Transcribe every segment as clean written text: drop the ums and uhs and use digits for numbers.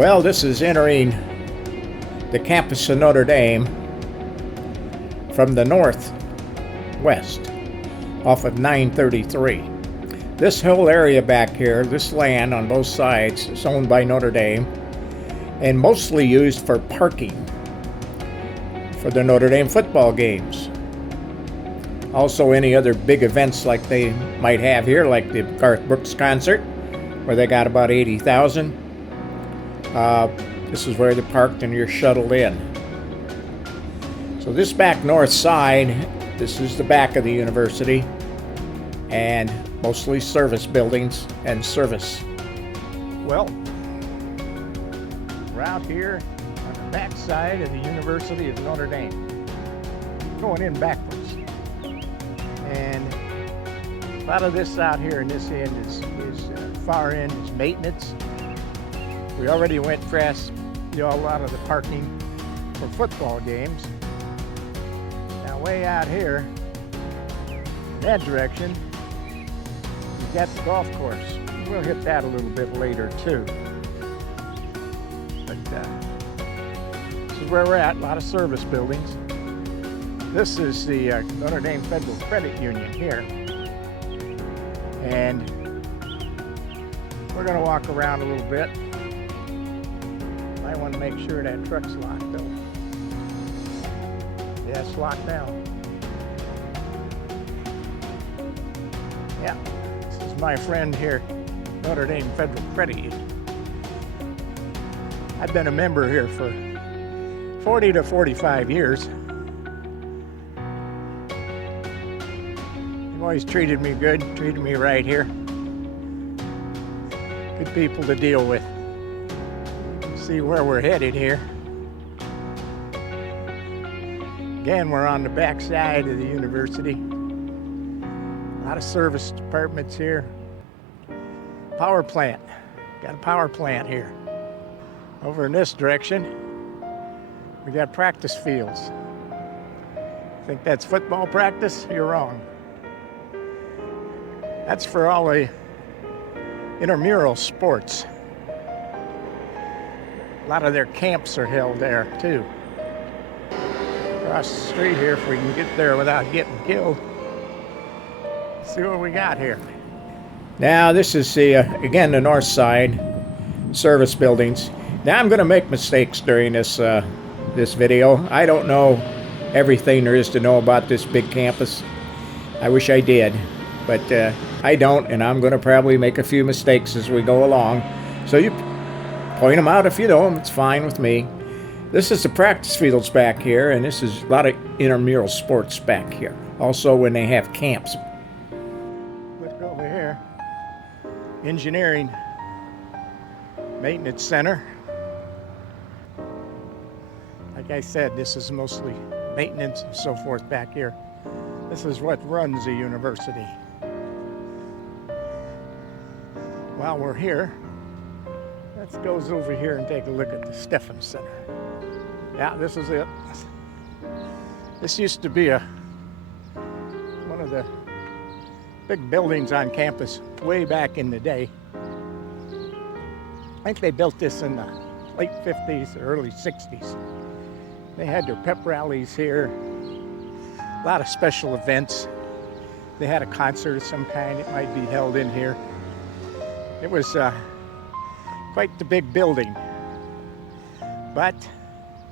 Well, this is entering the campus of Notre Dame from the northwest off of 933. This whole area back here, this land on both sides, is owned by Notre Dame and mostly used for parking for the Notre Dame football games. Also any other big events like they might have here, like the Garth Brooks concert, where they got about 80,000. This is where they parked and you're shuttled in. So this back north side, this is the back of the university, and mostly service buildings and service. Well, we're out here on the back side of the University of Notre Dame, going in backwards. And a lot of this out here in this end is far end is maintenance. We already went past a lot of the parking for football games. Now way out here, in that direction, we've got the golf course. We'll hit that a little bit later too. But this is where we're at, a lot of service buildings. This is the Notre Dame Federal Credit Union here. And we're gonna walk around a little bit. I want to make sure that truck's locked though. Yeah, it's locked now. Yeah, this is my friend here, Notre Dame Federal Credit Union. I've been a member here for 40 to 45 years. They've always treated me good, treated me right here. Good people to deal with. See where we're headed here. Again, we're on the back side of the university. A lot of service departments here. Power plant. Got a power plant here. Over in this direction, we got practice fields. Think that's football practice? You're wrong. That's for all the intramural sports. A lot of their camps are held there too. Across the street here, if we can get there without getting killed. Let's see what we got here. Now this is again the north side, service buildings. Now I'm going to make mistakes during this this video. I don't know everything there is to know about this big campus. I wish I did, but I don't, and I'm going to probably make a few mistakes as we go along. So you point them out if you know them, it's fine with me. This is the practice fields back here, and this is a lot of intramural sports back here. Also when they have camps. Look over here, engineering maintenance center. Like I said, this is mostly maintenance and so forth back here. This is what runs the university. While we're here, let's go over here and take a look at the Stephan Center. Yeah, this is it. This used to be one of the big buildings on campus way back in the day. I think they built this in the late 50s or early 60s. They had their pep rallies here, a lot of special events. They had a concert of some kind, it might be held in here. It was quite the big building, but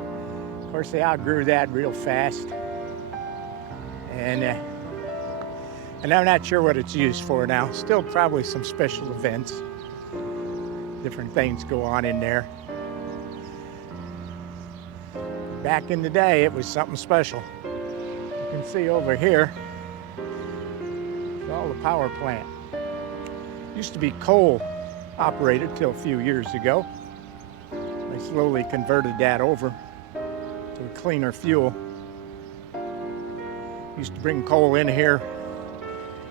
of course they outgrew that real fast, and I'm not sure what it's used for now. Still probably some special events, different things go on in there. Back in the day it was something special. You can see over here, it's all the power plant. Used to be coal operated till a few years ago. They slowly converted that over to a cleaner fuel. Used to bring coal in here,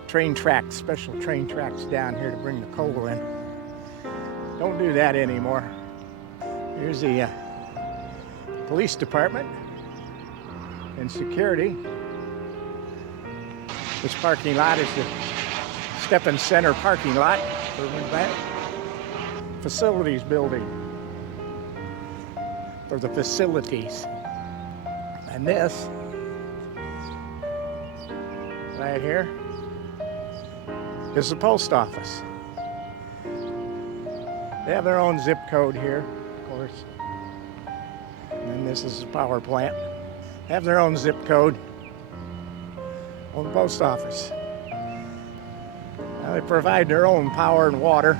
train tracks, special train tracks down here to bring the coal in. Don't do that anymore. Here's the police department and security. This parking lot is the Stephan Center parking lot for that facilities building. for the facilities. And this right here is the post office. They have their own zip code here, of course. And this is the power plant. They have their own zip code on the post office. Now they provide their own power and water,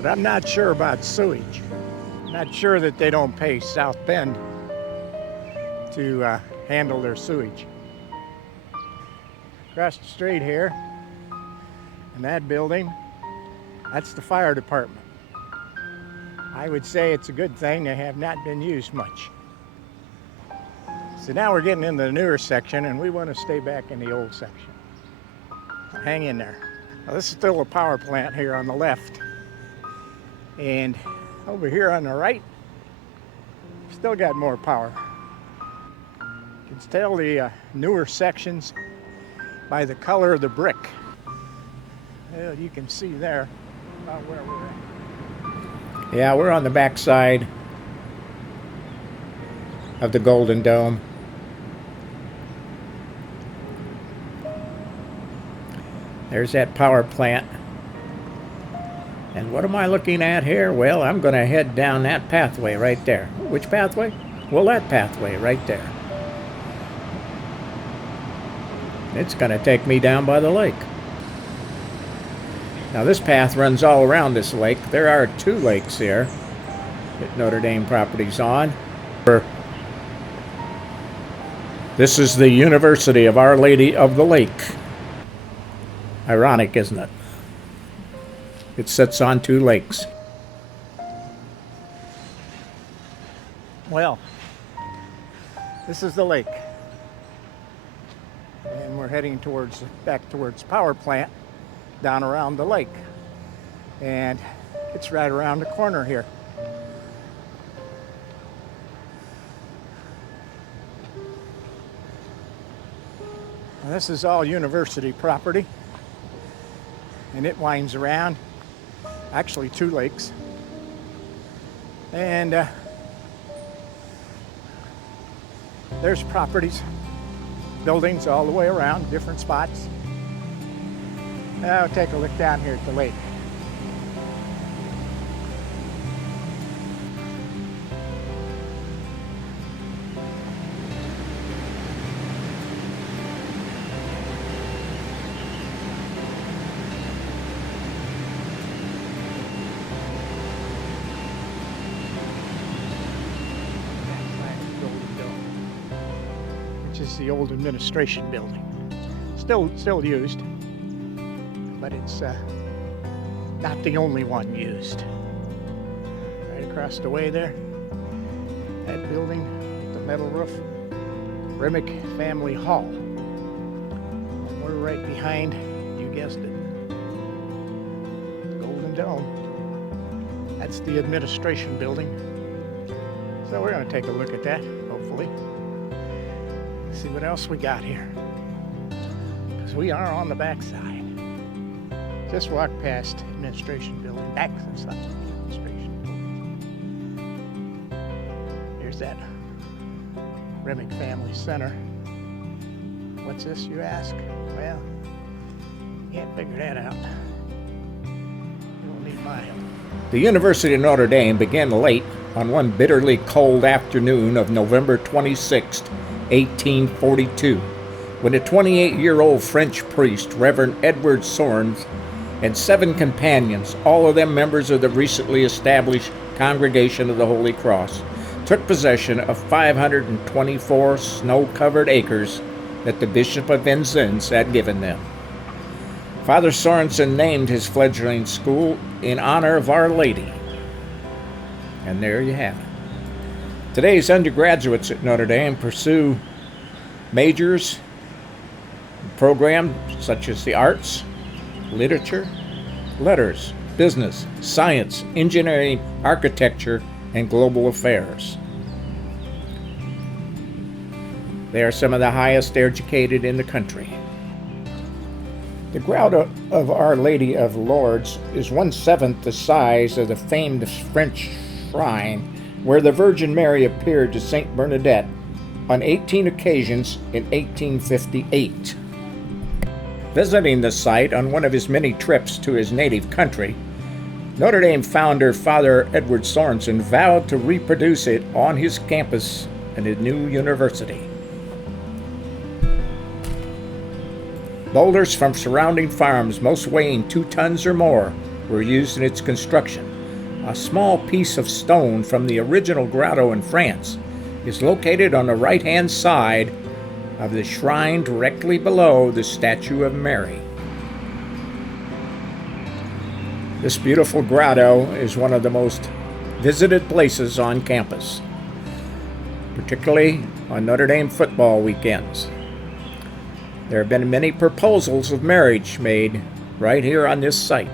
but I'm not sure about sewage. I'm not sure that they don't pay South Bend to handle their sewage. Across the street here, in that building, that's the fire department. I would say it's a good thing. They have not been used much. So now we're getting into the newer section, and we want to stay back in the old section. Hang in there. Now, this is still a power plant here on the left. And over here on the right, still got more power. You can tell the newer sections by the color of the brick. Well, you can see there about where we're at. Yeah, we're on the back side of the Golden Dome. There's that power plant. And what am I looking at here? Well, I'm going to head down that pathway right there. Which pathway? Well, that pathway right there. It's going to take me down by the lake. Now this path runs all around this lake. There are 2 lakes here that Notre Dame property's on. This is the University of Our Lady of the Lake. Ironic, isn't it? It sits on 2 lakes. Well, this is the lake. And we're heading back towards the power plant down around the lake. And it's right around the corner here. And this is all university property. And it winds around, actually 2 lakes. And there's properties, buildings all the way around, different spots. Now take a look down here at the lake. Which is the old administration building. Still used. But it's not the only one used. Right across the way there, that building with the metal roof, Remick Family Hall. And we're right behind, you guessed it, the Golden Dome. That's the administration building. So we're going to take a look at that, hopefully. See what else we got here. Because we are on the backside. Just walk past administration building, back to the administration building. Here's that Remick Family Center. What's this, you ask? Well, can't figure that out. You don't need my help. The University of Notre Dame began late on one bitterly cold afternoon of November 26, 1842, when a 28-year-old French priest, Reverend Edward Sorens, and 7 companions, all of them members of the recently established Congregation of the Holy Cross, took possession of 524 snow-covered acres that the Bishop of Vincennes had given them. Father Sorensen named his fledgling school in honor of Our Lady. And there you have it. Today's undergraduates at Notre Dame pursue majors, programs such as the arts, literature, letters, business, science, engineering, architecture, and global affairs. They are some of the highest educated in the country. The ground of Our Lady of Lourdes is 1/7 the size of the famed French shrine where the Virgin Mary appeared to Saint Bernadette on 18 occasions in 1858. Visiting the site on one of his many trips to his native country, Notre Dame founder Father Edward Sorensen vowed to reproduce it on his campus in his new university. Boulders from surrounding farms, most weighing 2 tons or more, were used in its construction. A small piece of stone from the original grotto in France is located on the right-hand side of the shrine directly below the statue of Mary. This beautiful grotto is one of the most visited places on campus, particularly on Notre Dame football weekends. There have been many proposals of marriage made right here on this site.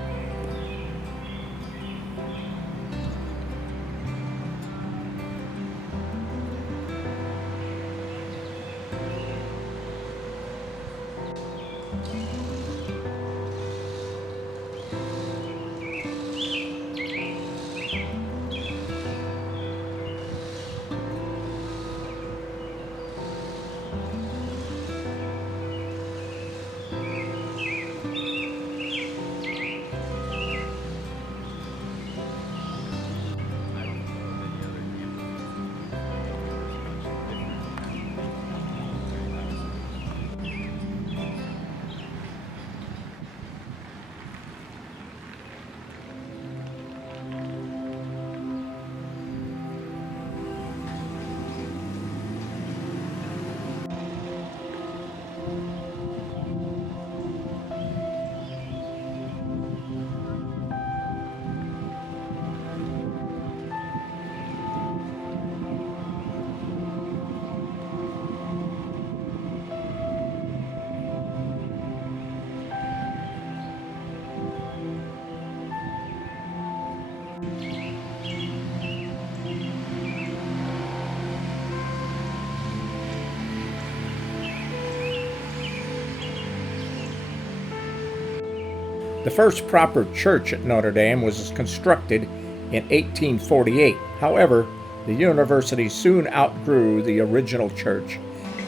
The first proper church at Notre Dame was constructed in 1848. However, the university soon outgrew the original church,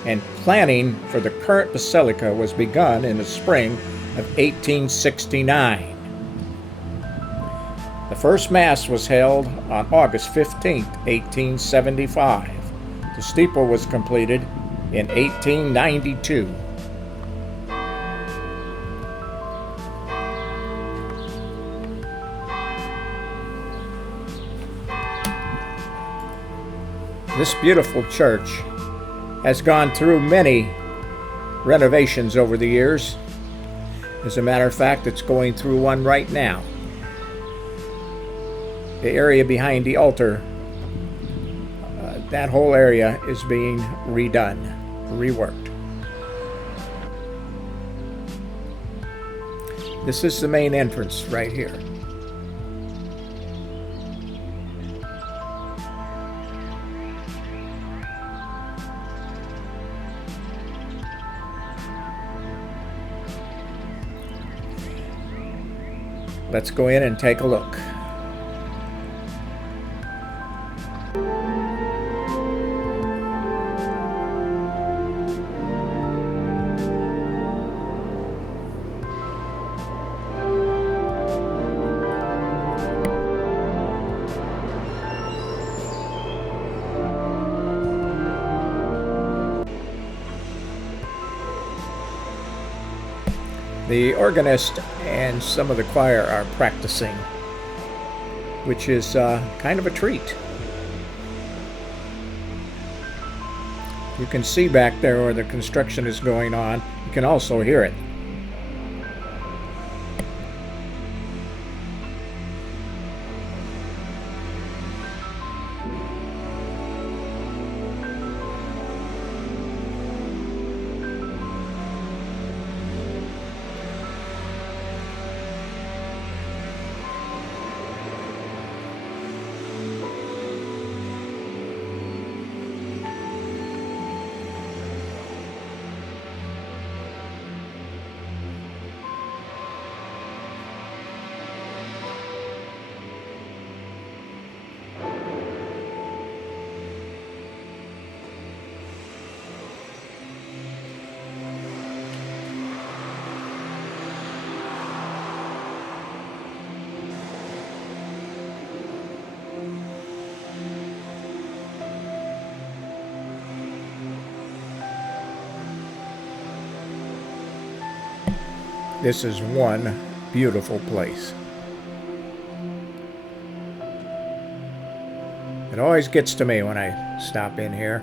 and planning for the current basilica was begun in the spring of 1869. The first Mass was held on August 15, 1875. The steeple was completed in 1892. This beautiful church has gone through many renovations over the years. As a matter of fact, it's going through one right now. The area behind the altar, that whole area is being redone, reworked. This is the main entrance right here. Let's go in and take a look. The organist and some of the choir are practicing, which is kind of a treat. You can see back there where the construction is going on. You can also hear it. this is one beautiful place. It always gets to me when I stop in here.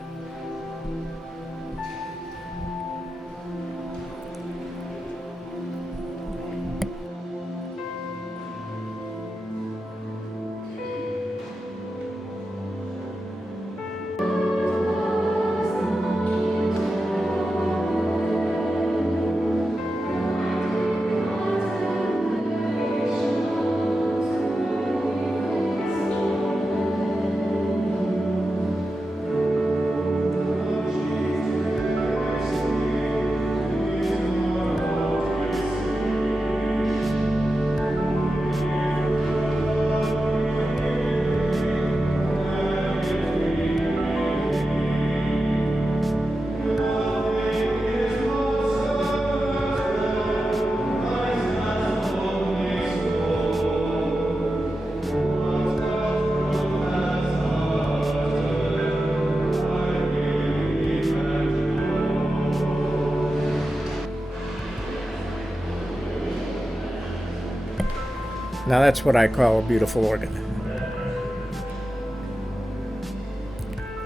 Now that's what I call a beautiful organ.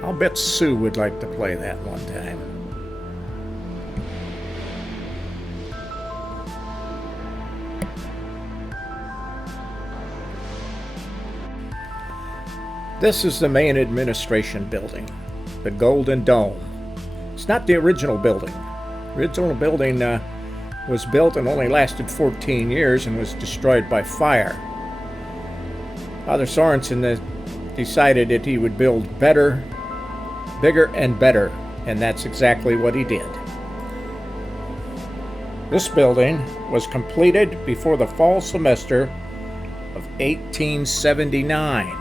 I'll bet Sue would like to play that one time. This is the main administration building, the Golden Dome. It's not the original building. The original building was built and only lasted 14 years and was destroyed by fire. Father Sorensen decided that he would build better, bigger, and better, and that's exactly what he did. This building was completed before the fall semester of 1879.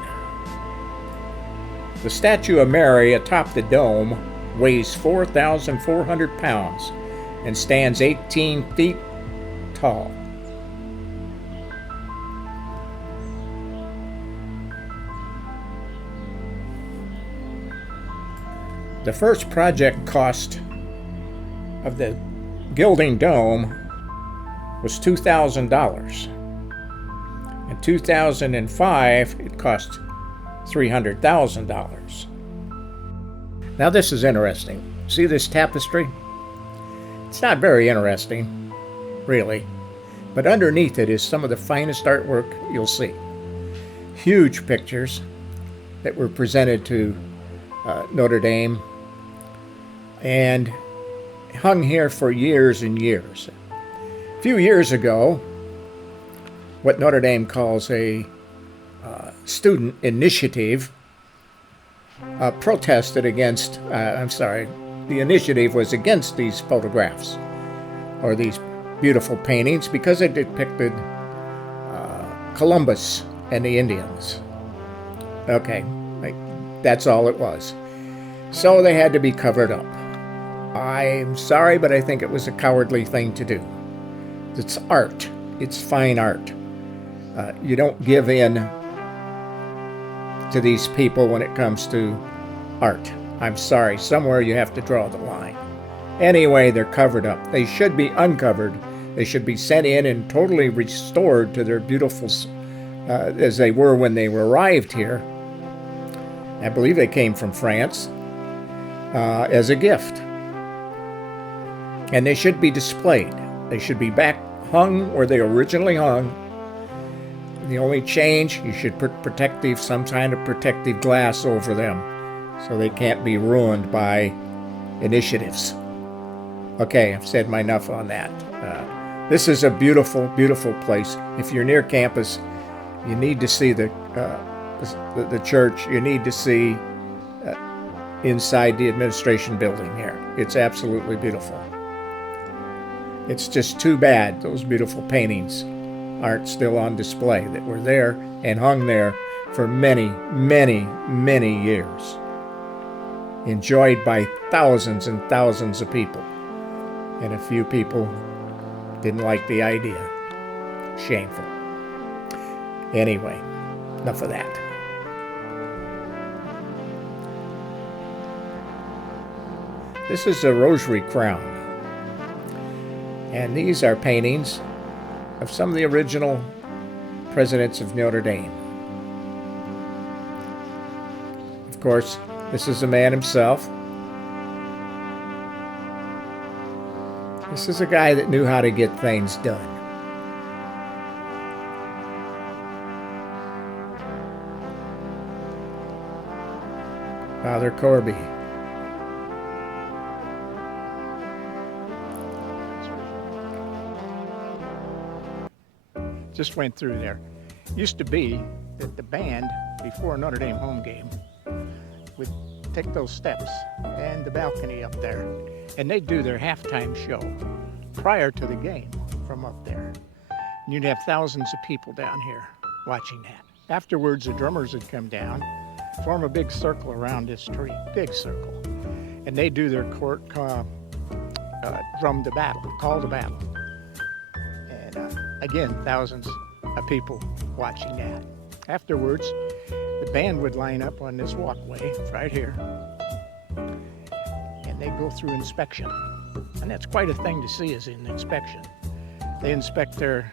The statue of Mary atop the dome weighs 4,400 pounds and stands 18 feet tall. The first project cost of the gilding dome was $2,000. In 2005, it cost $300,000. Now this is interesting. See this tapestry? It's not very interesting, really, but underneath it is some of the finest artwork you'll see. Huge pictures that were presented to Notre Dame and hung here for years and years. A few years ago, what Notre Dame calls a student initiative protested against, the initiative was against these photographs or these beautiful paintings because it depicted Columbus and the Indians. Okay, that's all it was. So they had to be covered up. I'm sorry, but I think it was a cowardly thing to do. It's art. It's fine art. You don't give in to these people when it comes to art. I'm sorry, somewhere you have to draw the line. Anyway, they're covered up. They should be uncovered. They should be sent in and totally restored to their beautiful, as they were when they arrived here. I believe they came from France as a gift. And they should be displayed. They should be back hung where they originally hung. The only change, you should put some kind of protective glass over them so they can't be ruined by initiatives. Okay, I've said my enough on that. This is a beautiful, beautiful place. If you're near campus, you need to see the church. You need to see inside the administration building here. It's absolutely beautiful. It's just too bad those beautiful paintings aren't still on display that were there and hung there for many, many, many years. Enjoyed by thousands and thousands of people. And a few people didn't like the idea. Shameful. Anyway, enough of that. This is a rosary crown. And these are paintings of some of the original presidents of Notre Dame. Of course, this is the man himself. This is a guy that knew how to get things done. Father Corby. Just went through there. Used to be that the band, before a Notre Dame home game, would take those steps and the balcony up there, and they'd do their halftime show prior to the game from up there. And you'd have thousands of people down here watching that. Afterwards, the drummers would come down, form a big circle around this tree, big circle, and they do their drum to battle, call to battle. And again, thousands of people watching that. Afterwards, the band would line up on this walkway right here, and they go through inspection. And that's quite a thing to see, is an inspection. They inspect their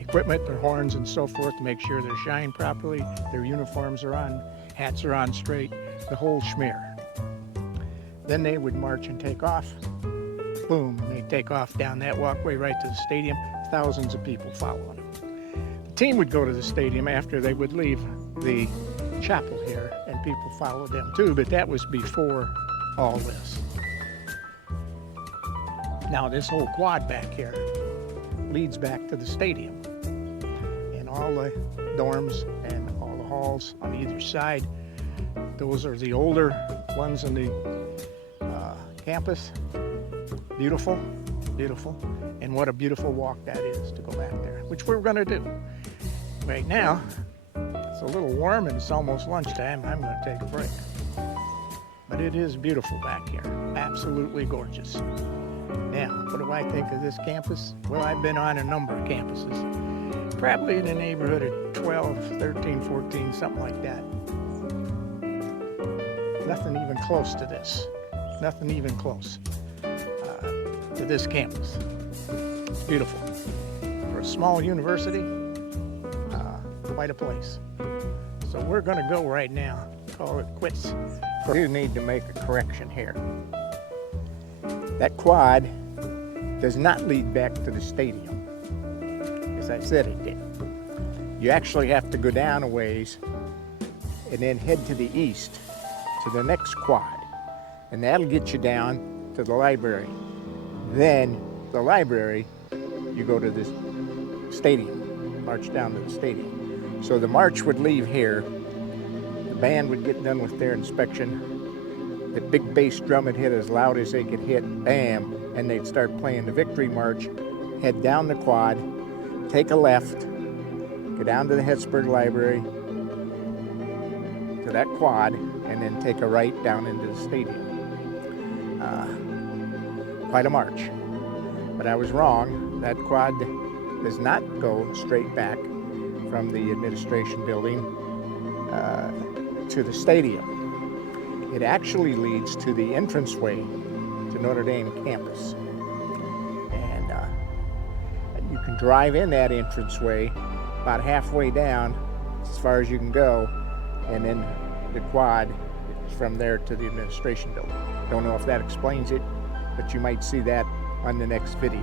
equipment, their horns and so forth, to make sure they're shined properly, their uniforms are on, hats are on straight, the whole schmear. Then they would march and take off. Boom, and they take off down that walkway right to the stadium, thousands of people following them. The team would go to the stadium after they would leave the chapel here, and people followed them too, but that was before all this. Now this whole quad back here leads back to the stadium, and all the dorms and all the halls on either side, those are the older ones in the campus. Beautiful, beautiful, and what a beautiful walk that is to go back there, which we're going to do. Right now, it's a little warm and it's almost lunchtime. I'm going to take a break. But it is beautiful back here, absolutely gorgeous. Now, what do I think of this campus? Well, I've been on a number of campuses, probably in the neighborhood of 12, 13, 14, something like that. Nothing even close to this. Nothing even close to this campus. It's beautiful. For a small university, quite a place. So we're going to go right now. Call it quits. I do need to make a correction here. That quad does not lead back to the stadium, as I said it did. You actually have to go down a ways and then head to the east to the next quad, and that'll get you down to the library. Then the library, you go to the stadium, march down to the stadium. So the march would leave here, the band would get done with their inspection, the big bass drum would hit as loud as they could hit, bam, and they'd start playing the victory march, head down the quad, take a left, go down to the Hettsburg Library, to that quad, and then take a right down into the stadium. Quite a march. But I was wrong. That quad does not go straight back from the administration building to the stadium. It actually leads to the entranceway to Notre Dame campus. And you can drive in that entranceway about halfway down, as far as you can go, and then the quad is from there to the administration building. Don't know if that explains it, but you might see that on the next video.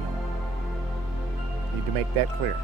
Need to make that clear.